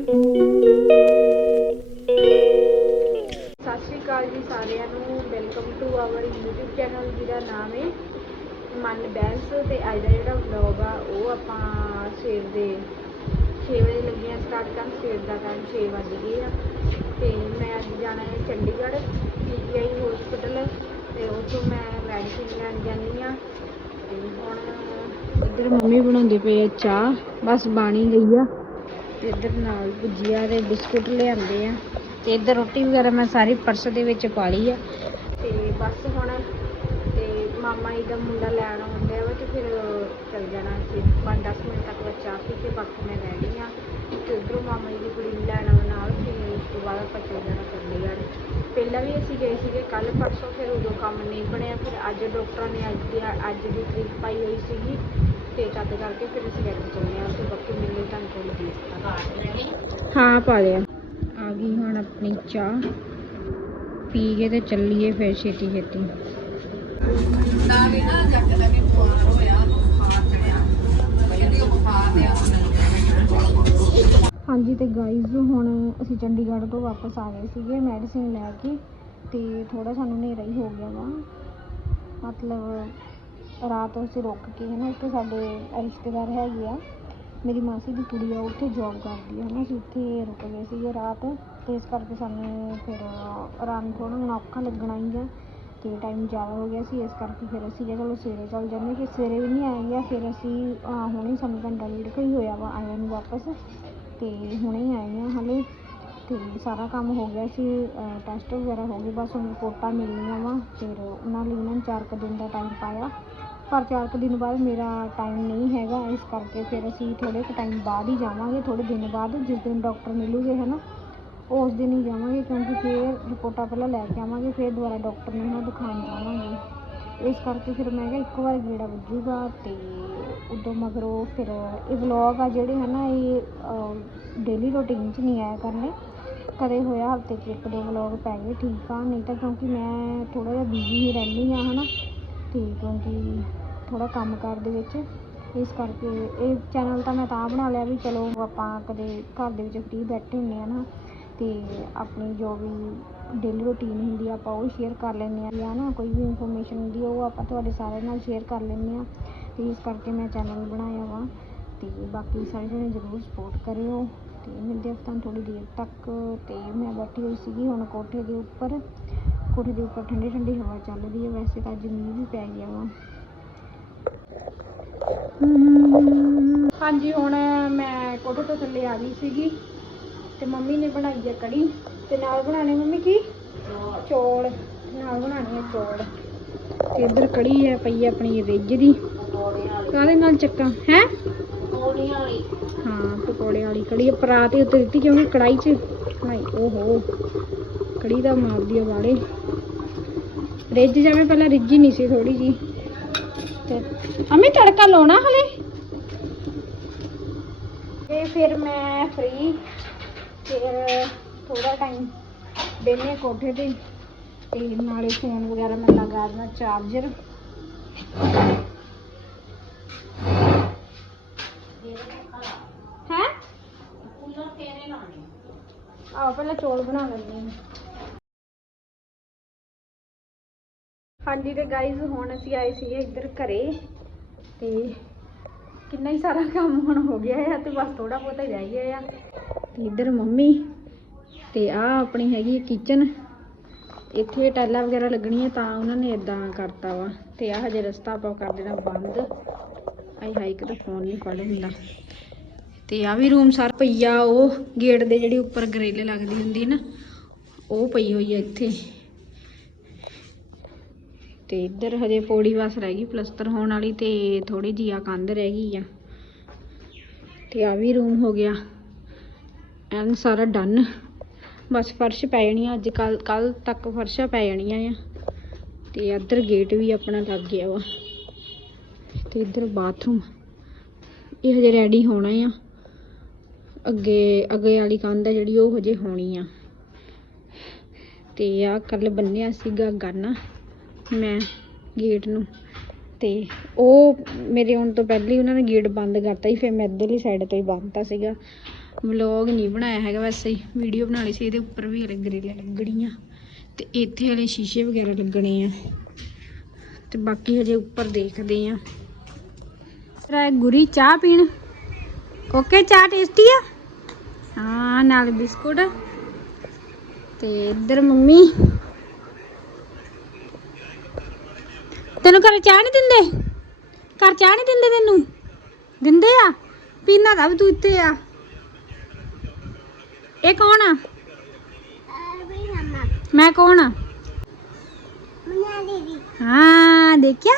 ਸਤਿ ਸ਼੍ਰੀ ਅਕਾਲ ਜੀ ਸਾਰਿਆਂ ਨੂੰ। Welcome to our YouTube channel ਜਿਹਦਾ ਨਾਮ ਹੈ ਮਨ ਬੈਂਸ ਤੇ ਅੱਜ ਦਾ ਜਿਹੜਾ ਵਲੌਗ ਆ, ਉਹ ਆਪਾਂ ਸਵੇਰ ਦੇ 6 ਵਜੇ ਲੱਗੀਆਂ ਸਟਾਰਟ ਕਰਨ ਸਵੇਰ ਦਾ ਟਾਈਮ 6 ਵੱਜ ਗਏ ਆ। ਤੇ ਮੈਂ ਅੱਜ ਜਾਣਾ ਹੈ ਚੰਡੀਗੜ੍ਹ, ਪੀਜੀਆਈ ਹਸਪੀਟਲ ਤੇ ਉੱਥੋਂ ਮੈਂ ਮੈਡੀਸਿਨ ਲੈਣ ਜਾਣੀ ਆ ਤੇ ਹੁਣ ਇੱਧਰ ਮੰਮੀ ਬਣਾਉਂਦੇ ਪਏ ਆ ਚਾਹ, ਬਸ ਬਾਣੀ ਗਈ ਆ। ਤੇ ਇੱਧਰ ਨਾਲ ਭੁਜੀਆ ਦੇ ਬਿਸਕੁਟ ਲਿਆਂਦੇ ਆ। ਤੇ ਇੱਧਰ ਰੋਟੀ ਵਗੈਰਾ ਮੈਂ ਸਾਰੀ ਪਰਸ ਦੇ ਵਿੱਚ ਪਾ ਲਈ ਆ। ਤੇ ਬਸ ਹੁਣ ਤੇ ਮਾਮਾ ਜੀ ਦਾ ਮੁੰਡਾ ਲੈਣ ਆਉਂਦਾ ਵਾ ਤੇ ਫਿਰ ਚੱਲ ਜਾਣਾ ਅਸੀਂ। 5-10 ਮਿੰਟ ਤੱਕ ਬੱਚਾ ਪੀ ਕੇ ਬਾਕੀ ਮੈਂ ਰਹਿਣੀ ਆ। ਤੇ ਉੱਧਰੋਂ ਮਾਮਾ ਜੀ ਦੀ ਕੁੜੀ ਲੈਣ ਆਉਣ ਨਾਲ ਫਿਰ ਉਸ ਤੋਂ ਬਾਅਦ ਆਪਾਂ ਚੱਲ ਜਾਣਾ ਚੰਡੀਗੜ੍ਹ। ਪਹਿਲਾਂ ਵੀ ਅਸੀਂ ਗਏ ਸੀਗੇ ਕੱਲ ਪਰਸੋਂ ਫਿਰ ਉਦੋਂ ਕੰਮ ਨਹੀਂ ਬਣਿਆ। ਫਿਰ ਅੱਜ ਡਾਕਟਰਾਂ ਨੇ ਅੱਜ ਦੀ ਅੱਜ ਦੀ ਤਰੀਕ ਪਾਈ ਹੋਈ ਸੀਗੀ। ਤੇ ਤਦ ਕਰਕੇ ਫਿਰ ਅਸੀਂ ਲੈ ਕੇ ਚੱਲੇ ਆ ਤੇ ਬਾਕੀ ਮੈਨੂੰ ਤੁਹਾਨੂੰ ਥੋੜੀ ਦੇਰ ਹਾਂ, ਪਾ ਲਿਆ। ਆ ਗਈ ਹੁਣ ਆਪਣੀ ਚਾਹ। ਪੀ ਕੇ ਤੇ ਚੱਲੀਏ ਫਿਰ ਛੇਤੀ ਛੇਤੀ। ਹਾਂਜੀ ਤੇ ਗਾਈਜ਼ ਹੁਣ ਅਸੀਂ ਚੰਡੀਗੜ੍ਹ ਤੋਂ ਵਾਪਸ ਆ ਗਏ ਸੀਗੇ ਮੈਡੀਸਿਨ ਲੈ ਕੇ ਤੇ ਥੋੜਾ ਸਾਨੂੰ ਹਨੇਰਾ ਹੀ ਹੋ ਗਿਆ ਵਾ। ਮਤਲਬ ਰਾਤ ਅਸੀਂ ਰੁਕ ਕੇ ਹੈ ਨਾ ਇੱਥੇ ਸਾਡੇ ਰਿਸ਼ਤੇਦਾਰ ਹੈਗੇ ਆ, ਮੇਰੀ ਮਾਸੀ ਦੀ ਕੁੜੀ ਆ ਉੱਥੇ ਜੋਬ ਕਰਦੀ ਆ ਹੈ ਨਾ ਅਸੀਂ ਉੱਥੇ ਰੁਕ ਗਏ ਸੀਗੇ ਰਾਤ, ਤੇ ਇਸ ਕਰਕੇ ਸਾਨੂੰ ਫਿਰ ਆਰਾਮ ਥੋੜ੍ਹਾ ਹੁਣ ਔਖਾ ਲੱਗਣਾ ਹੀ ਆ ਅਤੇ ਟਾਈਮ ਜ਼ਿਆਦਾ ਹੋ ਗਿਆ ਸੀ, ਇਸ ਕਰਕੇ ਫਿਰ ਅਸੀਂ ਕਿਹਾ ਚਲੋ ਸਵੇਰੇ ਚੱਲ ਜਾਂਦੇ ਕਿ ਸਵੇਰੇ ਵੀ ਨਹੀਂ ਆਏ ਆ ਫਿਰ ਅਸੀਂ ਹੁਣੇ ਸਾਨੂੰ ਘੰਟਾ ਡੇਢ ਕੁ ਹੀ ਹੋਇਆ ਵਾ ਆਇਆ ਨੂੰ ਵਾਪਸ ਅਤੇ ਹੁਣੇ ਹੀ ਆਏ ਆ ਹਲੇ, ਤੇ ਸਾਰਾ ਕੰਮ ਹੋ ਗਿਆ ਸੀ ਟੈਸਟ ਵਗੈਰਾ ਹੋ ਗਏ, ਬਸ ਹੁਣ ਰਿਪੋਰਟਾਂ ਮਿਲਣੀਆਂ ਵਾ, ਫਿਰ ਉਹਨਾਂ ਲਈ ਉਹਨਾਂ ਨੇ ਚਾਰ ਕੁ ਦਿਨ ਦਾ ਟਾਈਮ ਪਾਇਆ ਪਰ ਚਾਰ ਕੁ ਦਿਨ ਬਾਅਦ ਮੇਰਾ ਟਾਈਮ ਨਹੀਂ ਹੈਗਾ। ਇਸ ਕਰਕੇ ਫਿਰ ਅਸੀਂ ਥੋੜ੍ਹੇ ਕੁ ਟਾਈਮ ਬਾਅਦ ਹੀ ਜਾਵਾਂਗੇ, ਥੋੜ੍ਹੇ ਦਿਨ ਬਾਅਦ, ਜਿਸ ਦਿਨ ਡਾਕਟਰ ਮਿਲੂਗੇ ਹੈ ਨਾ ਉਸ ਦਿਨ ਹੀ ਜਾਵਾਂਗੇ ਕਿਉਂਕਿ ਫਿਰ ਰਿਪੋਰਟਾਂ ਪਹਿਲਾਂ ਲੈ ਕੇ ਆਵਾਂਗੇ, ਫਿਰ ਦੁਬਾਰਾ ਡਾਕਟਰ ਨੂੰ ਨਾ ਦਿਖਾਉਣ ਜਾਵਾਂਗੇ। ਇਸ ਕਰਕੇ ਫਿਰ ਮੈਂ ਕਿਹਾ ਇੱਕ ਵਾਰ ਗੇੜਾ ਵੱਜੂਗਾ ਤੇ ਉਦੋਂ ਮਗਰੋਂ ਫਿਰ ਇਹ ਵਲੌਗ ਆ ਜਿਹੜੇ ਹੈ ਨਾ ਇਹ ਡੇਲੀ ਰੂਟੀਨ 'ਚ ਨਹੀਂ ਆਇਆ ਕਰਨੇ। ਕਦੇ ਹੋਇਆ ਹਫ਼ਤੇ 'ਚ ਇੱਕ ਦੋ ਵਲੌਗ ਪੈ ਗਏ, ਠੀਕ ਆ। ਨਹੀਂ ਤਾਂ ਕਿਉਂਕਿ ਮੈਂ ਥੋੜ੍ਹਾ ਜਿਹਾ ਬਿਜ਼ੀ ਹੀ ਰਹਿੰਦੀ ਹਾਂ ਹੈ ਨਾ ਤੇ ਕਿਉਂਕਿ ਥੋੜ੍ਹਾ ਕੰਮ ਕਾਰ ਦੇ ਵਿੱਚ। ਇਸ ਕਰਕੇ ਇਹ ਚੈਨਲ ਤਾਂ ਮੈਂ ਤਾਂ ਬਣਾ ਲਿਆ ਵੀ ਚਲੋ ਆਪਾਂ ਕਦੇ ਘਰ ਦੇ ਵਿੱਚ ਫ੍ਰੀ ਬੈਠੇ ਹੁੰਦੇ ਹਾਂ ਨਾ ਅਤੇ ਆਪਣੀ ਜੋ ਵੀ ਡੇਲੀ ਰੂਟੀਨ ਹੁੰਦੀ ਆ ਆਪਾਂ ਉਹ ਸ਼ੇਅਰ ਕਰ ਲੈਂਦੇ ਆ ਜਾਂ ਨਾ ਕੋਈ ਵੀ ਇਨਫੋਰਮੇਸ਼ਨ ਹੁੰਦੀ ਆ, ਉਹ ਆਪਾਂ ਤੁਹਾਡੇ ਸਾਰਿਆਂ ਨਾਲ ਸ਼ੇਅਰ ਕਰ ਲੈਂਦੇ ਹਾਂ। ਅਤੇ ਇਸ ਕਰਕੇ ਮੈਂ ਚੈਨਲ ਬਣਾਇਆ ਵਾ ਅਤੇ ਬਾਕੀ ਸਾਰੇ ਜਣੇ ਜ਼ਰੂਰ ਸਪੋਰਟ ਕਰਿਓ। ਅਤੇ ਮਿਲਦੇ ਆਪਾਂ ਥੋੜ੍ਹੀ ਦੇਰ ਤੱਕ। ਅਤੇ ਮੈਂ ਬੈਠੀ ਹੋਈ ਸੀਗੀ ਹੁਣ ਕੋਠੇ ਦੇ ਉੱਪਰ। ਕੋਠੇ ਦੇ ਉੱਪਰ ਠੰਡੀ ਠੰਡੀ ਹਵਾ ਚੱਲ ਰਹੀ ਹੈ ਵੈਸੇ ਤਾਂ ਅੱਜ ਮੀਂਹ ਵੀ ਪੈ ਗਿਆ ਵਾ। ਹਾਂਜੀ ਹੁਣ ਮੈਂ ਕੋਠੇ ਤੋਂ ਥੱਲੇ ਆ ਗਈ ਸੀਗੀ ਤੇ ਮੰਮੀ ਨੇ ਬਣਾਈ ਹੈ ਕੜੀ ਤੇ ਨਾਲ ਬਣਾਣੇ ਮੰਮੀ ਕੀ? ਚੌਲ। ਨਾਲ ਬਣਾਣੇ ਹੈ ਚੌਲ। ਤੇ ਇੱਧਰ ਕੜੀ ਹੈ ਪਈ ਆਪਣੀ ਰਿੱਝ ਦੀ। ਕਾਹਦੇ ਨਾਲ ਚੱਕਾਂ? ਹੈ? ਹਾਂ ਪਕੌੜੇ ਵਾਲੀ ਕੜੀ ਆ, ਪਰਾਤ ਉੱਤੇ ਦਿੱਤੀ ਕਿਉਂਕਿ ਕੜਾਈ 'ਚ ਹਾਏ ਓਹੋ। ਕੜੀ ਦਾ ਮਾਰਦੀ ਆ ਵਾਲੇ ਰਿੱਝ ਜਾਵੇ ਪਹਿਲਾਂ ਰਿੱਝੀ ਨਹੀਂ ਸੀ ਥੋੜੀ ਜੀ ਤੇ ਅਮੀ ਤੜਕਾ ਲਾਉਣਾ ਹਲੇ? ਤੇ ਫਿਰ ਮੈਂ ਫ੍ਰੀ ਫਿਰ ਥੋੜਾ ਟਾਈਮ ਬੈਠੇ ਕੋਠੇ ਤੇ ਤੇ ਨਾਲੇ ਫੋਨ ਵਗੈਰਾ ਮੈਂ ਲਗਾ ਦੇਣਾ ਚਾਰਜਰ ਹੈ। ਆਹ ਪਹਿਲਾਂ ਚੌਲ ਬਣਾ ਲੈਂਦੇ ਹਾਂ। ਹਾਂਜੀ ਤੇ ਗਾਈਜ਼ ਹੁਣ ਅਸੀਂ ਆਏ ਸੀਗੇ ਇੱਧਰ ਘਰੇ ਤੇ ਕਿੰਨਾ ਹੀ ਸਾਰਾ ਕੰਮ ਹੁਣ ਹੋ ਗਿਆ ਆ ਤੇ ਬਸ ਥੋੜਾ ਬਹੁਤਾ ਹੀ ਰਹਿ ਗਿਆ ਆ। ਤੇ ਇੱਧਰ ਮੰਮੀ ਤੇ ਆ ਆਪਣੀ ਹੈਗੀ ਕਿਚਨ ਇੱਥੇ ਟਾਈਲਾਂ ਵਗੈਰਾ ਲੱਗਣੀਆਂ ਤਾਂ ਉਹਨਾਂ ਨੇ ਇਦਾਂ ਕਰਤਾ ਵਾ ਤੇ ਆ ਹਜੇ ਰਸਤਾ ਆਪਾਂ ਕਰ ਦੇਣਾ ਬੰਦ। ਆਈ ਹਾਈ ਕਿ ਫੋਨ ਨਹੀਂ ਫੜ ਹੁੰਦਾ। ਤੇ ਆ ਵੀ ਰੂਮ ਸਾਰਾ ਪਈਆ, ਉਹ ਗੇਟ ਦੇ ਜਿਹੜੀ ਉੱਪਰ ਗਰੇਲੇ ਲੱਗਦੀ ਹੁੰਦੀ ਨਾ, ਉਹ ਪਈ ਹੋਈ ਆ ਇੱਥੇ। ਤੇ ਇੱਧਰ ਹਜੇ ਪੌੜੀ ਬਸ ਰਹਿ ਗਈ, ਪਲਸਤਰ ਹੋਣ ਵਾਲੀ ਤੇ ਥੋੜੀ ਜਿਹੀ ਆ ਕੰਧ ਰਹਿ ਗਈ ਆ। ਤੇ ਆ ਵੀ ਰੂਮ ਹੋ ਗਿਆ। ਐਨ ਸਾਰਾ ਡਨ। ਬਸ ਫਰਸ਼ ਪੈ ਜਾਣੀ ਆ, ਅੱਜ ਕੱਲ ਕੱਲ ਤੱਕ ਫਰਸ਼ਾਂ ਪੈ ਜਾਣੀਆਂ ਆ। ਤੇ ਇੱਧਰ ਗੇਟ ਵੀ ਆਪਣਾ ਲੱਗ ਗਿਆ ਵਾ। ਤੇ ਇੱਧਰ ਬਾਥਰੂਮ। ਇਹ ਹਜੇ ਰੈਡੀ ਹੋਣਾ ਆ। ਅੱਗੇ ਅੱਗੇ ਵਾਲੀ ਕੰਧ ਆ ਜਿਹੜੀ, ਉਹ ਹਜੇ ਹੋਣੀ ਆ। ਤੇ ਆ ਕੱਲ ਬੰਨਿਆ ਸੀਗਾ ਗਾਨਾ। ਮੈਂ ਗੇਟ ਨੂੰ ਤੇ ਉਹ ਮੇਰੇ ਆਉਣ ਤੋਂ ਪਹਿਲਾਂ ਹੀ ਉਹਨਾਂ ਨੇ ਗੇਟ ਬੰਦ ਕਰਤਾ ਸੀ, ਫਿਰ ਮੈਂ ਇੱਧਰਲੀ ਸਾਈਡ ਤੋਂ ਹੀ ਬੰਨਤਾ ਸੀਗਾ। ਵਲੌਗ ਨਹੀਂ ਬਣਾਇਆ ਹੈਗਾ ਵੈਸੇ ਵੀਡੀਓ ਬਣਾ ਲਈ ਸੀ, ਇਹਦੇ ਉੱਪਰ ਵੀ ਹਲੇ ਗ੍ਰਿਲ ਲੱਗਣੀਆਂ ਤੇ ਇੱਥੇ ਹਲੇ ਸ਼ੀਸ਼ੇ ਵਗੈਰਾ ਲੱਗਣੇ ਆ। ਤੇ ਬਾਕੀ ਹਜੇ ਉੱਪਰ ਦੇਖਦੇ ਆ। ਤੇਰਾ ਗੁਰੀ ਚਾਹ ਪੀਣ। ਓਕੇ ਚਾਹ ਟੇਸਟੀ ਆ? ਹਾਂ, ਨਾਲ ਬਿਸਕੁਟ। ਤੇ ਇੱਧਰ ਮੰਮੀ। ਤੈਨੂੰ ਘਰ ਚਾਹ ਨਹੀਂ ਦਿੰਦੇ? ਘਰ ਚਾਹ ਨਹੀਂ ਦਿੰਦੇ ਤੈਨੂੰ? ਦਿੰਦੇ ਆ? ਪੀਣਾ ਦਾ ਵੀ ਤੂੰ ਇੱਥੇ ਆ। ਇਹ ਕੌਣ ਆ? ਮੈਂ ਕੌਣ ਆ? ਹਾਂ, ਦੇਖਿਆ?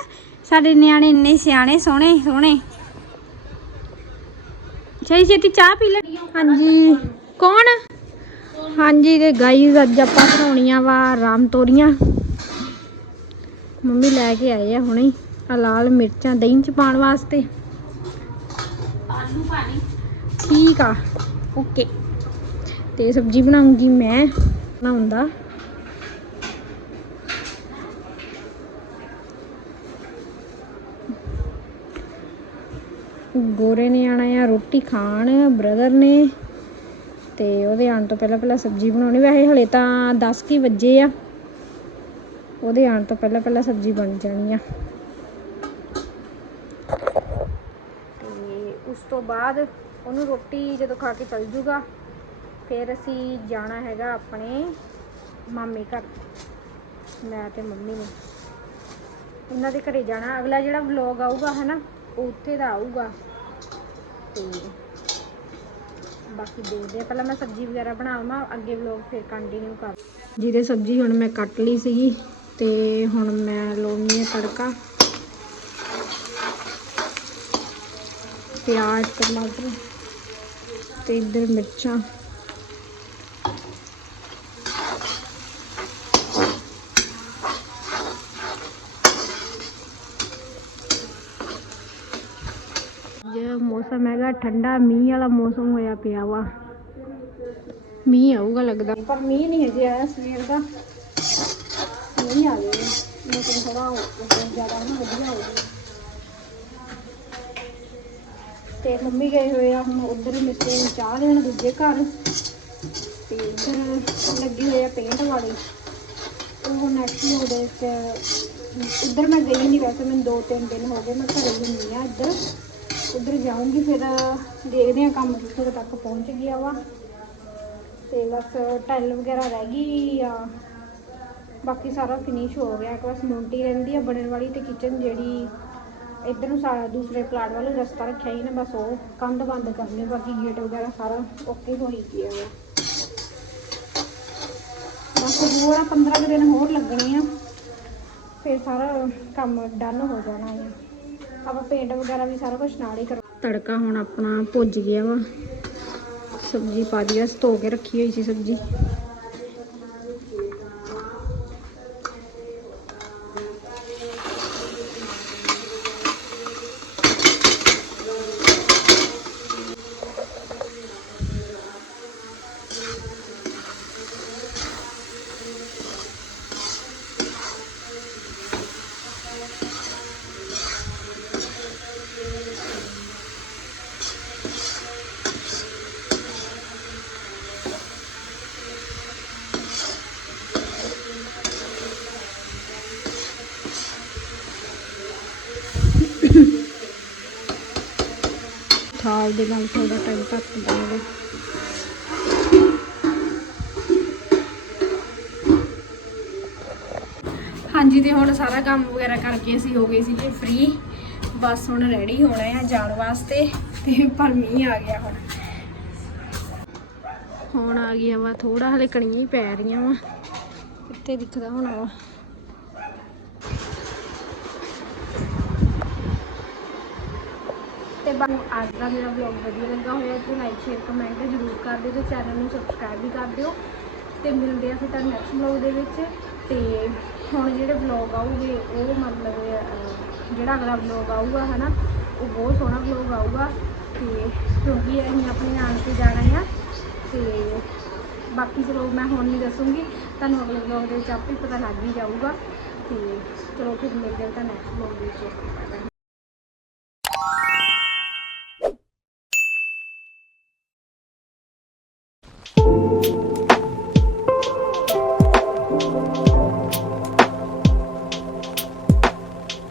ਸਾਡੇ ਨਿਆਣੇ ਇੰਨੇ ਸਿਆਣੇ, ਸੋਹਣੇ ਸੋਹਣੇ। ਛੇਤੀ ਛੇਤੀ ਚਾਹ ਪੀ ਲੈ। ਹਾਂਜੀ। ਕੌਣ ਹਾਂਜੀ, ਤੇ ਗਾਈਜ਼ ਅੱਜ ਆਪਾਂ ਬਣਾਉਣੀਆਂ ਵਾ ਰਾਮ ਤੋਰੀਆਂ ਮੰਮੀ ਲੈ ਕੇ ਆਏ ਆ ਹੁਣੇ ਆ ਲਾਲ ਮਿਰਚਾਂ ਦਹੀਂ ਚ ਪਾਉਣ ਵਾਸਤੇ। ਠੀਕ ਆ। ਓਕੇ। ਤੇ ਸਬਜ਼ੀ ਬਣਾਉਂਗੀ ਮੈਂ ਬਣਾਉਂਦਾ ਗੋਰੇ ਨੇ ਆਣਾ ਆ ਰੋਟੀ ਖਾਣ ਬ੍ਰਦਰ ਨੇ। ਤੇ ਉਹਦੇ ਆਉਣ ਤੋਂ ਪਹਿਲਾਂ ਪਹਿਲਾਂ ਸਬਜ਼ੀ ਬਣਾਉਣੀ। ਵੈਸੇ ਹਲੇ ਤਾਂ 10 ਕੀ ਵਜੇ ਆ। ਉਹਦੇ ਆਉਣ ਤੋਂ ਪਹਿਲਾਂ ਪਹਿਲਾਂ ਸਬਜ਼ੀ ਬਣ ਜਾਣੀ ਆ। ਤੇ ਉਸ ਤੋਂ ਬਾਅਦ ਉਹਨੂੰ ਰੋਟੀ ਜਦੋਂ ਖਾ ਕੇ ਚਲ ਜੂਗਾ, ਫਿਰ ਅਸੀਂ ਜਾਣਾ ਹੈਗਾ ਆਪਣੇ ਮਾਮੇ ਘਰ। ਮੈਂ ਤੇ ਮੰਮੀ ਨੇ। ਉਹਨਾਂ ਦੇ ਘਰੇ ਜਾਣਾ। ਅਗਲਾ ਜਿਹੜਾ ਵਲੌਗ ਆਊਗਾ ਹਨਾ ਉਹ ਉੱਥੇ ਦਾ ਆਊਗਾ। ਤੇ ਬਾਕੀ ਦੇਖਦੇ ਆ। ਪਹਿਲਾਂ ਮੈਂ ਸਬਜ਼ੀ ਵਗੈਰਾ ਬਣਾਵਾਂ, ਅੱਗੇ ਵਲੌਗ ਫਿਰ ਕੰਟੀਨਿਊ ਕਰ। ਜਿਹਦੇ ਸਬਜ਼ੀ ਹੁਣ ਮੈਂ ਕੱਟ ਲਈ ਸੀਗੀ ਤੇ ਹੁਣ ਮੈਂ ਲਾਉਣੀ ਹੈ ਤੜਕਾ। ਪਿਆਜ਼ ਟਮਾਟਰ ਤੇ ਇੱਧਰ ਮਿਰਚਾਂ। ਜੇ ਮੌਸਮ ਹੈਗਾ ਠੰਡਾ, ਮੀਂਹ ਵਾਲਾ ਮੌਸਮ ਹੋਇਆ ਪਿਆ ਵਾ। ਮੀਂਹ ਆਊਗਾ ਲੱਗਦਾ। ਪਰ ਮੀਂਹ ਨਹੀਂ ਹਜੇ ਸਵੇਰ ਦਾ। ਨਹੀਂ ਆ ਗਿਆ ਮੌਸਮ ਥੋੜਾ ਜ਼ਿਆਦਾ ਨਾ ਵਧੀਆ ਹੋ ਗਿਆ ਤੇ ਮੰਮੀ ਗਏ ਹੋਏ ਆ, ਹੁਣ ਉਧਰ ਮਿਸਤਰੀ ਨੂੰ ਚਾਹ ਦੇਣ ਦੂਜੇ ਘਰ। ਤੇ ਇੱਧਰ ਲੱਗੇ ਹੋਏ ਆ ਪੇਂਟ ਵਾਲੇ। ਉਹ ਹੁਣ ਐਕਚੁਅਲੀ ਉਹਦੇ ਚ ਉੱਧਰ ਮੈਂ ਗਈ ਨਹੀਂ ਵੈਸੇ, ਮੈਨੂੰ ਦੋ ਤਿੰਨ ਦਿਨ ਹੋ ਗਏ ਮੈਂ ਘਰੇ ਹੀ ਹੁੰਦੀ ਆ ਇੱਧਰ। ਉੱਧਰ ਜਾਊਂਗੀ ਫਿਰ, ਦੇਖਦੇ ਆ ਕੰਮ ਕਿੱਥੇ ਤੱਕ ਪਹੁੰਚ ਗਿਆ ਵਾ। ਤੇ ਬਸ ਟਾਈਲ ਵਗੈਰਾ ਰਹਿ ਗਈ ਆ ਬਾਕੀ ਸਾਰਾ ਫਿਨਿਸ਼ ਹੋ ਗਿਆ। ਇੱਕ ਬਸ ਮੋਂਟੀ ਰਹਿੰਦੀ ਆ ਬਣਨ ਵਾਲੀ ਤੇ ਕਿਚਨ ਜਿਹੜੀ ਇੱਧਰ ਨੂੰ ਸਾਰਾ ਦੂਸਰੇ ਪਲਾਟ ਵੱਲ ਰਸਤਾ ਰੱਖਿਆ ਸੀ ਨਾ, ਬਸ ਉਹ ਕੰਧ ਬੰਦ ਕਰਨੇ ਬਾਕੀ ਗੇਟ ਵਗੈਰਾ ਸਾਰਾ ਓਕੇ ਹੋ ਗਿਆ ਵਾ ਬਸ ਹੋਰ 15 ਕੁ ਦਿਨ ਹੋਰ ਲੱਗਣੇ ਆ, ਫਿਰ ਸਾਰਾ ਕੰਮ ਡਨ ਹੋ ਜਾਣਾ ਹੈ ਆਪਾਂ ਪੇਂਟ ਵਗੈਰਾ ਵੀ ਸਾਰਾ ਕੁਝ ਨਾਲ ਹੀ ਕਰ। ਤੜਕਾ ਹੁਣ ਆਪਣਾ ਭੁੱਜ ਗਿਆ ਵਾ। ਸਬਜ਼ੀ ਪਾ ਦੀ ਧੋ ਕੇ ਰੱਖੀ ਹੋਈ ਸੀ ਸਬਜ਼ੀ। ਥਾਲ ਦੇ ਨਾਲ ਥੋੜਾ ਟਾਈਮ ਤੱਕ ਦਾਂਗੇ ਹਾਂਜੀ, ਤੇ ਹੁਣ ਸਾਰਾ ਕੰਮ ਵਗੈਰਾ ਕਰਕੇ ਅਸੀਂ ਹੋ ਗਏ ਸੀਗੇ ਫ੍ਰੀ ਬਸ ਹੁਣ ਰੈਡੀ ਹੋਣਾ ਹੈ ਜਾਣ ਵਾਸਤੇ, ਤੇ ਪਰ ਮੀਂਹ ਆ ਗਿਆ ਹੁਣ। ਹੁਣ ਆ ਗਿਆ ਵਾ ਥੋੜਾ ਹਲੇ ਕਣੀਆਂ ਹੀ ਪੈ ਰਹੀਆਂ ਵਾ। ਕਿੱਥੇ ਦਿਖਦਾ ਹੁਣ ਵਾ ਤੇ ਬਾਕੀ ਅੱਜ ਦਾ ਮੇਰਾ ਵਲੌਗ ਵਧੀਆ ਲੱਗਾ ਹੋਇਆ ਤੇ ਲਾਈਕ ਸ਼ੇਅਰ ਕਮੈਂਟ ਜ਼ਰੂਰ ਕਰ ਦਿਓ ਤੇ ਚੈਨਲ ਨੂੰ ਸਬਸਕ੍ਰਾਈਬ ਵੀ ਕਰ ਦਿਓ ਤੇ ਮਿਲਦੇ ਆ ਫਿਰ ਤਾਂ ਨੈਕਸਟ ਵਲੌਗ ਦੇ ਵਿੱਚ ਤੇ ਹੁਣ ਜਿਹੜੇ ਵਲੌਗ ਆਉਗੇ ਉਹ ਮਤਲਬ ਜਿਹੜਾ ਅਗਲਾ ਵਲੌਗ ਆਊਗਾ, ਹਨਾ, ਉਹ ਬਹੁਤ ਸੋਹਣਾ ਵਲੌਗ ਆਊਗਾ ਤੇ ਕਿਉਂਕਿ ਅਸੀਂ ਆਪਣੇ ਨਾਨਕੇ ਜਾਣਾ ਆ ਤੇ ਬਾਕੀ ਚਲੋ ਮੈਂ ਹੁਣ ਨਹੀਂ ਦੱਸੂਗੀ, ਤੁਹਾਨੂੰ ਅਗਲੇ ਵਲੌਗ ਦੇ ਵਿੱਚ ਆਪੇ ਪਤਾ ਲੱਗ ਹੀ ਜਾਊਗਾ ਤੇ ਚਲੋ ਫਿਰ ਮਿਲਦੇ ਹਾਂ ਤਾਂ ਨੈਕਸਟ ਵਲੌਗ ਵਿੱਚ। you